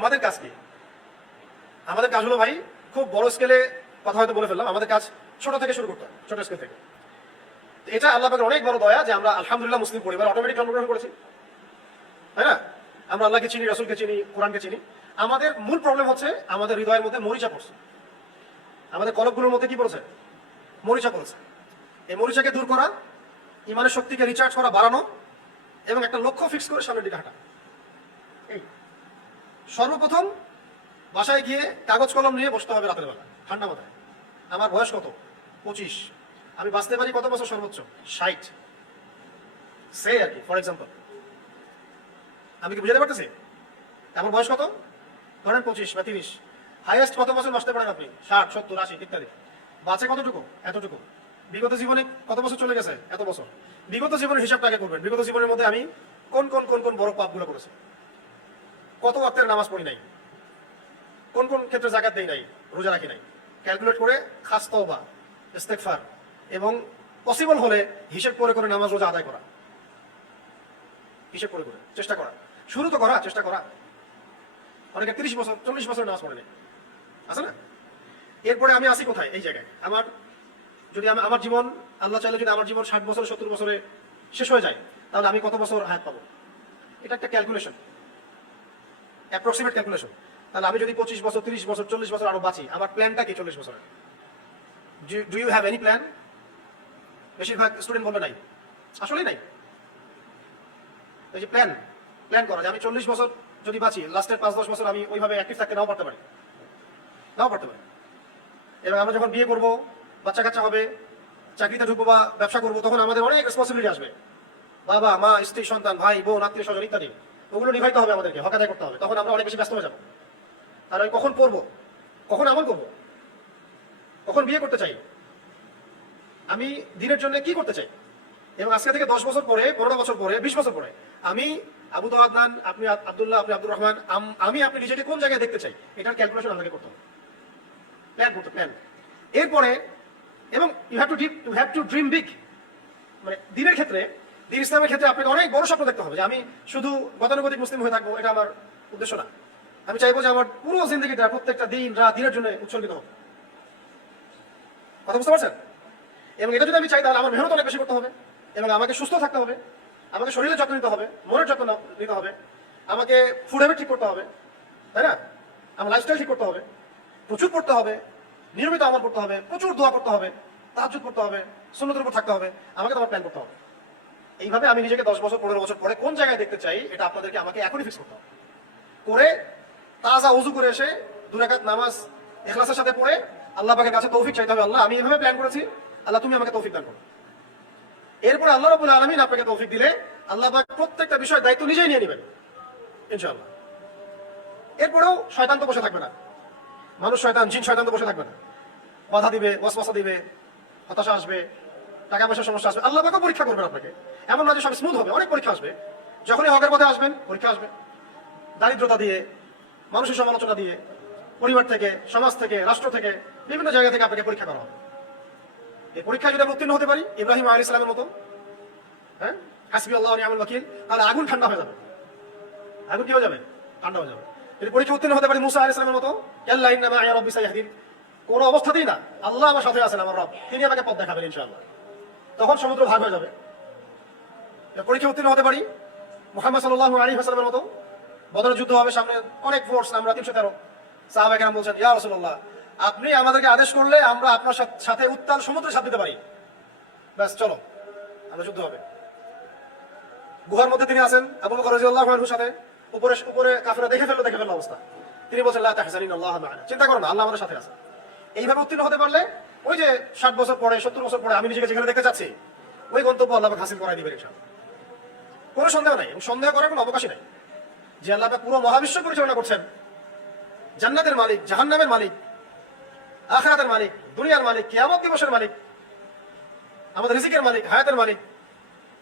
আমাদের কাজ কি? আমাদের কাজ হলো ভাই, খুব বড় স্কেলে কথা হয়তো বলে ফেললাম, আমাদের কাজ ছোট থেকে শুরু করতে হবে, ছোট স্কেল থেকে। এটা আল্লাহ পাকের অনেক বড় দয়া যে আমরা আলহামদুলিল্লাহ মুসলিম পরিবার অটোমেটিক জন্মগ্রহণ করেছি, তাই না? আমরা আল্লাহকে চিনি, রাসূলকে চিনি, কোরআনকে চিনি। আমাদের মূল প্রবলেম হচ্ছে আমাদের হৃদয়ের মধ্যে মরিচা পড়ছে, আমাদের কলবগুলোর মধ্যে কি পড়েছে? মরিচা পড়েছে। এই মরিচাকে দূর করা, ইমানের শক্তিকে রিচার্জ করা, বাড়ানো, এবং একটা লক্ষ্য ফিক্স করে সামনের দিকে হাঁটা। এই সর্বপ্রথম বাসায় গিয়ে কাগজ কলম নিয়ে বসতে হবে রাতের বেলা, ঠান্ডা মাথায়। আমার বয়স কত? 25। আমি বাঁচতে পারি কত বছর সর্বোচ্চ? 60। সে আর কি, ফর এক্সাম্পল। আমি কি বুঝাতে পারতেছি? আমার বয়স কত? ধরেন 25 বা 30। হাইয়েস্ট কত বছর বাঁচতে পারেন আপনি? 60, 70, 80 ইত্যাদি। বাঁচে কতটুকু? এতটুকু। বিগত জীবনে কত বছর চলে গেছে? এত বছর। বিগত জীবনের হিসাবটা আগে করবেন। বিগত জীবনের মধ্যে আমি কোন কোন কোন কোন বড় পাপগুলো করেছি? কত ওয়াক্তের নামাজ পড়ি নাই? কোন কোন ক্ষেত্রে যাকাত দেই নাই, রোজা রাখি নাই? ক্যালকুলেট করে খাস তওবা, ইস্তেগফার, এবং পসিবল হলে হিসাব করে করে নামাজ রোজা আদায় করা। হিসাব করে করে চেষ্টা করা, শুরু তো করা, চেষ্টা করা। অনেকে 30 বছর 40 বছর নামাজ পড়ে নেই, আছে না? এরপরে আমি আসি কোথায়? এই জায়গায় আমার যদি আমার জীবন, আল্লাহ চাইলে যদি আমার জীবন 60 বছর 70 বছরে শেষ হয়ে যায়, তাহলে আমি কত বছর হায়াত পাবো? এটা একটা ক্যালকুলেশন, অ্যাপ্রক্সিমেট ক্যালকুলেশন। তাহলে আমি যদি 25 বছর 30 বছর 40 বছর আরো বাঁচি, আমার প্ল্যানটা কি 40 বছরের? Do you have any plan? বেশিরভাগ স্টুডেন্ট বলবে নাই, আসলেই নাই। এই যে প্ল্যান করা যে আমি 40 বছর যদি বাঁচি, লাস্টের 5-10 বছর আমি ওইভাবে অ্যাক্টিভ থাকতে নাও পারতে পারি। এবং আমরা যখন বিয়ে করব, বাচ্চা কাচ্চা হবে, চাকরিতে ঢুকবো বা ব্যবসা করবো, তখন আমাদের অনেক রেসপন্সিবিলিটি আসবে। বাবা মা, স্ত্রী, সন্তান, ভাই বোন, আত্মীয় স্বজন ইত্যাদি, ওগুলো নিভাইতে হবে আমাদেরকে, হক আদায় করতে হবে। তখন আমরা অনেক বেশি ব্যস্ত হয়ে যাবো। আর আমি কখন পড়বো, কখন আমল করবো, কখন বিয়ে করতে চাই, আমি দিনের জন্য কি করতে চাই। এবং আজকে থেকে 10 বছর পরে, 15 বছর পরে, 20 বছর পরে আমি আবু আদনান, আপনি আব্দুল্লাহ, আপনি আব্দুর রহমান, আমি আপনি নিজেকে কোন জায়গায় দেখতে চাই, এটার ক্যালকুলেশন আমাকে করতে হবে, প্ল্যান। এরপরে এবং you have to dream big. মানে দিনের ক্ষেত্রে, দিন ইসলামের ক্ষেত্রে আপনাকে অনেক বড় স্বপ্ন দেখতে হবে যে আমি শুধু গতানুগতিক মুসলিম হয়ে থাকবো, এটা আমার উদ্দেশ্য না। আমি চাইবো যে আমার পুরো জিন্দগিটা, প্রত্যেকটা দিন রাত দিনের জন্য উৎসর্গিত হোক। কথা বুঝতে পারছেন? এবং এটা যদি আমি চাই, তাহলে আমার মেহনত অনেক বেশি করতে হবে, এবং আমাকে সুস্থ থাকতে হবে, আমাকে শরীরের যত্ন নিতে হবে, মনের যত্ন নিতে হবে, আমাকে ফুড হ্যাবিট ঠিক করতে হবে, তাই না? আমার লাইফস্টাইল ঠিক করতে হবে, প্রচুর পড়তে হবে, নিয়মিত আমল করতে হবে, প্রচুর দোয়া করতে হবে, তাহাজ্জুদ করতে হবে, সুন্নতের উপর থাকতে হবে। আমাকে তোমার প্ল্যান করতে হবে। এইভাবে আমি নিজেকে 10 বছর 15 বছর পরে কোন জায়গায় দেখতে চাই, এটা আপনাদেরকে আমাকে এখনই ফিক্স করতে হবে। করে তাজা ওযু করে এসে 2 রাকাত নামাজ ইখলাসের সাথে পড়ে আল্লাহ পাকের কাছে তৌফিক চাইতে হবে। আল্লাহ, আমি এভাবে প্ল্যান করেছি, আল্লাহ তুমি আমাকে তৌফিক দান করো। এরপরে আল্লাহ রাব্বুল আলামিন আপনাকে তৌফিক দিলে আল্লাহ পাক প্রত্যেকটা বিষয়ের দায়িত্ব নিজেই নিয়ে নেবেন ইনশাআল্লাহ। এরপরেও শয়তান তো বসে থাকবে না, মানুষ শয়তান, জিন শয়তান তো বসে থাকবে না। বাধা দিবে, ওয়াসওয়াসা দিবে, হতাশা আসবে, টাকা পয়সার সমস্যা আসবে। আল্লাহ পাকও পরীক্ষা করবেন আপনাকে। এমন না যে সব স্মুথ হবে, অনেক পরীক্ষা আসবে। যখনই হকের পথে আসবেন, পরীক্ষা আসবে। দারিদ্রতা দিয়ে, মানুষের সমালোচনা দিয়ে, পরিবার থেকে, সমাজ থেকে, রাষ্ট্র থেকে, বিভিন্ন জায়গা থেকে আপনাকে পরীক্ষা করা হবে। এই পরীক্ষায় যদি আমরা উত্তীর্ণ হতে পারি ইব্রাহিম আলাইহিস সালামের মতো, হ্যাঁ, হাসবি আল্লাহ ওয়া নি'মাল ওয়াকিল, তাহলে আগুন ঠান্ডা হয়ে যাবে। আগুন কি হয়ে যাবে? ঠান্ডা হয়ে যাবে। যদি পরীক্ষা উত্তীর্ণ হতে পারি মুসা আলাইহিস সালামের মতো, কাল্লা ইন্না মা'আ রাব্বি সায়াহদিন, কোনো অবস্থাতেই না, আল্লাহ আমার সাথে আছেন, আমার রব, তিনি আমাকে পথ দেখাবেন ইনশাআল্লাহ। তখন সমুদ্র ভাগ হয়ে যাবে। পরীক্ষা উত্তীর্ণ হতে পারি মুহাম্মদ সাল্লাল্লাহু আলাইহি ওয়াসাল্লামের মতো, বদরের যুদ্ধ হবে, সামনে অনেক ফোর্স, আমরা 313। সাহাবায়ে কেরাম বলছেন, ইয়া রাসূলুল্লাহ, আপনি আমাদেরকে আদেশ করলে আমরা আপনার সাথে উত্তাল সমুদ্রে ঝাঁপ দিতে পারি, ব্যাস চলো, আমরা যুদ্ধ হবে। গুহার মধ্যে তিনি আছেন আবু বকর রাদিয়াল্লাহু আনহুর সাথে, উপরে কাফেররা দেখে ফেললো অবস্থা। তিনি বলছেন, লা তাহজানিন আল্লাহু মা'ানা, চিন্তা করো না, আল্লাহ আমাদের সাথে আছে। এইভাবে উত্তীর্ণ হতে পারলে ওই যে 60 বছর পরে, 70 বছর পরে আমি নিজেকে যেখানে দেখতে চাচ্ছি, ওই গন্তব্য আল্লাহ পাক হাসিল করাই দিবেন ইনশাআল্লাহ। কোনো সন্দেহ নাই, এবং সন্দেহ করার কোনো অবকাশই নাই যে আল্লাহ পাক পুরো মহাবিশ্ব পরিচালনা করছেন, জান্নাতের মালিক, জাহান্নামের মালিক, আখিরাতের মালিক, দুনিয়ার মালিক, কিয়ামত দিবসের মালিক, আমাদের রিজিকের মালিক, হায়াতের মালিক।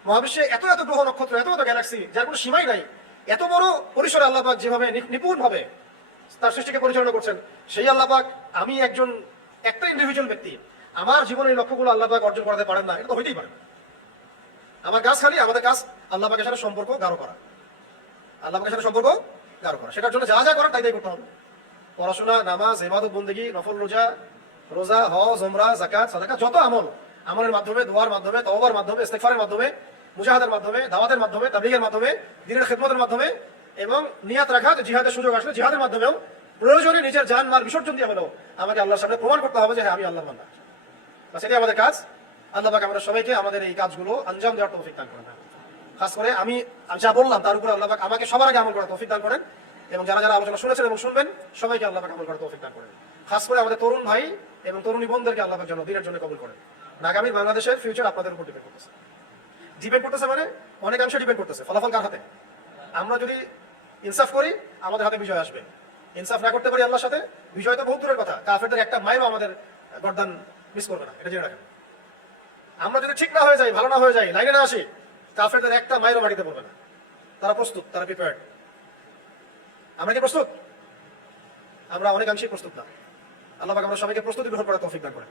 মহাবিশ্বে এত এত গ্রহ নক্ষত্র, এত এত গ্যালাক্সি, যার কোনো সীমাই নাই। এত বড় পরিসরে আল্লাহ পাক যেভাবে নিপুণ ভাবে তার সৃষ্টিকে পরিচালনা করছেন, সেই আল্লাহ পাক, আমি একটা ইন্ডিভিজুয়াল ব্যক্তি, আমার জীবনের লক্ষ্যগুলো আল্লাহ পাক অর্জন করাতে পারেন না, এটা তো হইতেই পারে না। আমাদের কাজ আল্লাহ পাকের সাথে সম্পর্ক গাঢ় করা, আল্লাহ পাকের সাথে সম্পর্ক গাঢ় করা। সেটার জন্য যা যা করার তাই তাই করতে হবে। পড়াশোনা, নামাজ, ইবাদত, বন্দেগী, নফল রোজা, হজ, উমরা, যাকাত, সাদাকা, যত আমলের মাধ্যমে, দোয়ার মাধ্যমে, তওবার মাধ্যমে, ইস্তিগফারের মাধ্যমে, মুজাহাদার মাধ্যমে, দাওয়াতের মাধ্যমে, তাবলীগের মাধ্যমে, দ্বীনের খিদমতের মাধ্যমে এবং নিয়াত রাখা যে জিহাদের সুযোগ আসলে জিহাদের মাধ্যমেও প্রয়োজনে নিজের জান মাল বিসর্জন দিয়ে হলেও আমাকে আল্লাহর সামনে প্রমাণ করতে হবে যে হ্যাঁ আমি আল্লাহর বান্দা। বাস এটাই আমাদের কাজ। আল্লাহ পাক আমাদের সবাইকে আমাদের এই কাজগুলো আঞ্জাম দেওয়ার তৌফিক দান করেন। খাস করে আমি যা বললাম তার উপরে আল্লাহ পাক আমাকে সবার আগে আমল করার তৌফিক দান করেন এবং যারা যারা আলোচনা শুনেছেন এবং শুনবেন সবাইকে আল্লাহ পাক আমল করার তৌফিক দান করেন। খাস করে আমাদের তরুণ ভাই এবং তরুণী বোনদেরকে আল্লাহ পাক যেন দিনের জন্য কবুল করেন। আগামী বাংলাদেশের ফিউচার আপনাদের উপর ডিপেন্ড করতেছে। ডিপেন্ড করতেছে মানে অনেকাংশে ডিপেন্ড করতেছে। ফলাফল কার হাতে? আমরা যদি ইনসাফ করি আমাদের হাতে বিজয় আসবে। ইনসাফ না করতে পারি আল্লাহর সাথে, বিজয় তো বহুত দূরের কথা, কাফেরদের একটা মাইলও আমাদের গর্দান মিস করবে না, এটা জেনে রাখেন। আমরা যদি ঠিক না হয়ে যাই, ভালো না হয়ে যাই, লাইনে না আসি, কাফেরদের একটা মাইলও মাটিতে পড়বে না। তারা প্রস্তুত, তারা প্রিপেয়ার্ড। আমরা কি প্রস্তুত? আমরা অনেকাংশেই প্রস্তুত না। আল্লাহ পাক আমরা সবাইকে প্রস্তুতি গ্রহণ করার তৌফিক দান করেন।